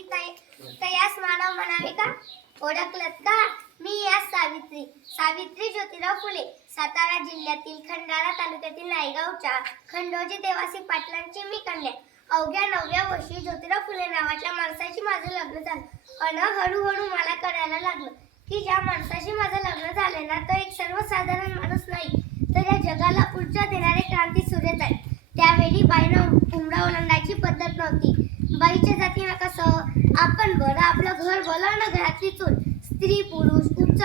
की तयास मानव म्हणावे का? ओळखलत का? मी या सावित्री सावित्री ज्योतिराव फुले सातारा जिल्ह्यातील खंडाळा तालुक्यातील नायगावच्या खंडोजी देवासी पाटलांची मी कन्या. अवघ्या नवव्या वर्षी ज्योतिराव फुले नावाच्या माणसाशी माझं लग्न झालं. अन हळूहळू मला कळायला लागलं की ज्या माणसाशी माझं लग्न झालं ना तो एक सर्वसाधारण माणूस नाही. तर या जगाला ऊर्जा देणारे क्रांती सूर्यच आहे त्यावेळी बाईनं उमरा ओलांडायची पद्धत नव्हती. बाईच्या जातीनं कसं? आपण बरं आपलं घर भलं ना घरातली चूल स्त्री पुरुष उच्च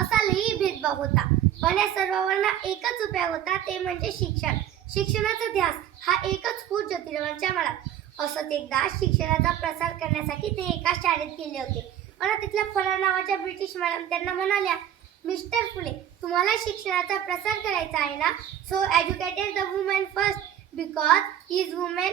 असा लई भेदभाव होता. पण या सर्वांना एकच उपाय होता ते म्हणजे शिक्षण. शिक्षणाचा ध्यास हा एकच खूप ज्योतिर्वांच्या मनात. असंच एकदा शिक्षणाचा प्रसार करण्यासाठी ते एका शाळेत गेले होते. आणि तिथल्या फरा नावाच्या ब्रिटिश मॅडम त्यांना म्हणाल्या मिस्टर फुले तुम्हाला शिक्षणाचा प्रसार करायचा आहे ना? So educated the women first because is women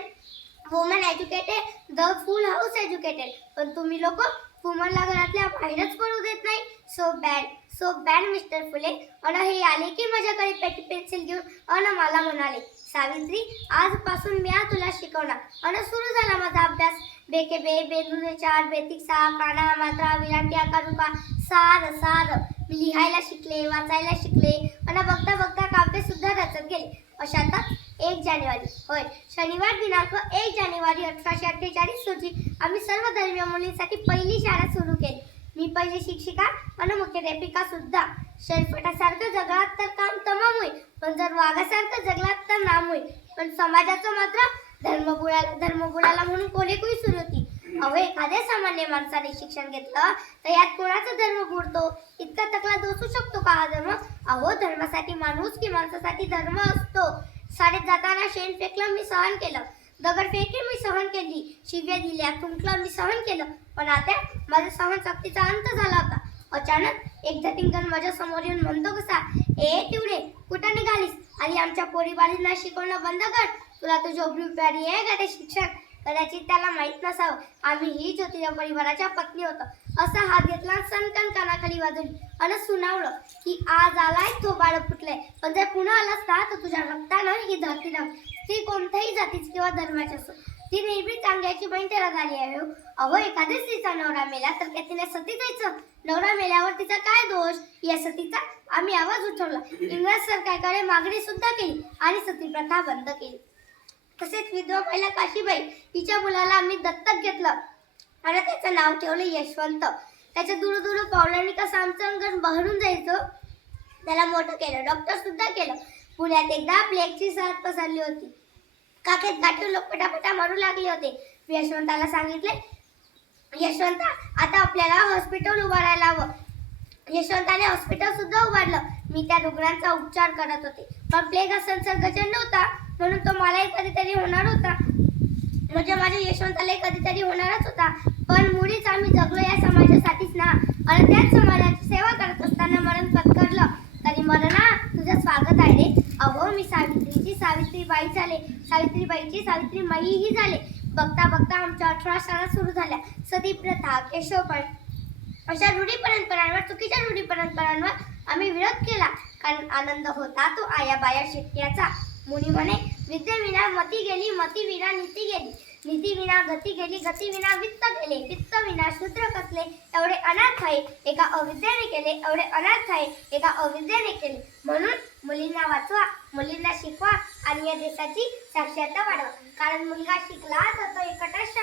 woman educated the full house educated पण तुम्ही लोक वुमनला घरातल्या बाहेरच पडू देत नाही. So bad so bad mister Phule. अन हे आले की माझ्याकडे पेटी पेन्सिल घेऊन? अन मला म्हणाले सावित्री आजपासून मी तुला शिकवणार. अन सुरू झाला माझा अभ्यास. बेके बे बेंदुने चार बेतिक सहा काना मात्रा विरांटी आकार रूपा. सार सार. मी लिहायला शिकले वाचायला शिकले. आणि बघता बघता काव्य सुद्धा रचत गेले. अशातच एक जानेवारी. होय. शनिवार दिनांक एक जानेवारी अठराशे अठ्ठेचाळीस रोजी आम्ही सर्व धर्मीय मुलींसाठी पहिली शाळा सुरू केली. मी पहिली शिक्षिका आणि मुख्याध्यापिका सुद्धा. शेरफटासारखं जगलात तर काम तमाम होईल पण जर वाघासारखं जगलात तर नाम होईल पण समाजाचं मात्र धर्मगुळाला धर्मगुळाला धर्म म्हणून कोलेकुई सुरू होती? अहो एखाद्या सामान्य माणसाने शिक्षण घेतलं तर यात कोणाचा धर्म बुडतो? इतका तकला दोसू शकतो का हा धर्म? अहो धर्मासाठी माणूस की माणसासाठी धर्म असतो. शाळेत जाताना शेण फेकलं मी सहन केलं. दगड फेकी मी सहन केली. शिव्या दिल्या तुंकलं मी सहन केलं. पण आता माझ्या सहनशक्तीचा अंत झाला होता. अचानक एक धटिंगण माझ्यासमोर येऊन म्हणतो कसा? ए तिवडे कुठं निघालीस? आणि आमच्या पोरीबालींना शिकवणं बंद कर. तुला तुझी झोपडी प्यारी आहे का ते शिक्षण? कदाचित त्याला माहीत नसावं. आम्ही ही ज्योतिराव परिवाराच्या पत्नी होतो. असा हात घेतला आणि कानाखाली वाजवली. आणि सुनावलं की आज आलाय तो बाळ फुटलाय. पण जर पुन्हा आलास ना तर तुझ्या रक्तानं ही धरती राम ती कोणत्याही जातीची किंवा धर्माची असो. ती नेहमी चांगल्याची बहीण त्याला झाली आहे. अहो एखाद्या स्त्रीचा नवरा मेला तर काय तिने सती जायचं. नवरा मेल्यावर तिचा काय दोष? या सतीचा आम्ही आवाज उठवला. इंग्रज सरकारकडे मागणी सुद्धा केली आणि सती प्रथा बंद केली. तसेच विधवा महिला काशीबाई तिच्या मुलाला आम्ही दत्तक घेतलं. आणि त्याचं नाव ठेवलं यशवंत. त्याच्या दूर दूर पावलांनी कसं आमचं अंगण बहरून जायचं? त्याला मोठं केलं. डॉक्टर सुद्धा केलं. पुण्यात एकदा प्लेगची साथ पसरली होती. काकेत गाठी लोक पटापटा मारू लागले होते. यशवंताला सांगितले यशवंत आता आपल्याला हॉस्पिटल उभारायला हवं. यशवंताने हॉस्पिटल सुद्धा उभारलं. मी त्या रुग्णांचा उपचार करत होते. पण प्लेग हा संसर्गजन्य होता. म्हणून तो मलाही कधीतरी होणार होता. म्हणजे माझ्या यशवंतालाही कधीतरी होणारच होता. पण मुळीच आम्ही जगलो या समाजासाठीच ना. आणि त्याच समाजाची सेवा करत असताना मरण पत्करलं. तरी मरणा तुझं स्वागत आहे रे. अहो मी सावित्रीची सावित्रीबाई झाले. सावित्रीबाईची सावित्री माईही झाले. बघता बघता आमच्या अठरा शाळा सुरू झाल्या. सती प्रथा केशवपण अशा रूढी परंपरांवर चुकीच्या रूढी परंपरांवर आम्ही विरोध केला. कारण आनंद होता तो आया बाया शिकण्याचा मुनी विद्येविना मती गेली मती विना नीती गेली. नीती विना गती गेली गती विना वित्त गेले. वित्त विना शूद्र कसले? एवढे अनाथ आहे. एका अविद्येने केले. एवढे अनाथ आहे. एका अविद्येने केले. म्हणून मुलींना वाचवा मुलींना शिकवा आणि या देशाची साक्षरता वाढवा. कारण मुलगा शिकला तर तो एकटाच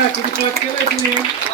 Teşekkürler. Kutu Çakkel'e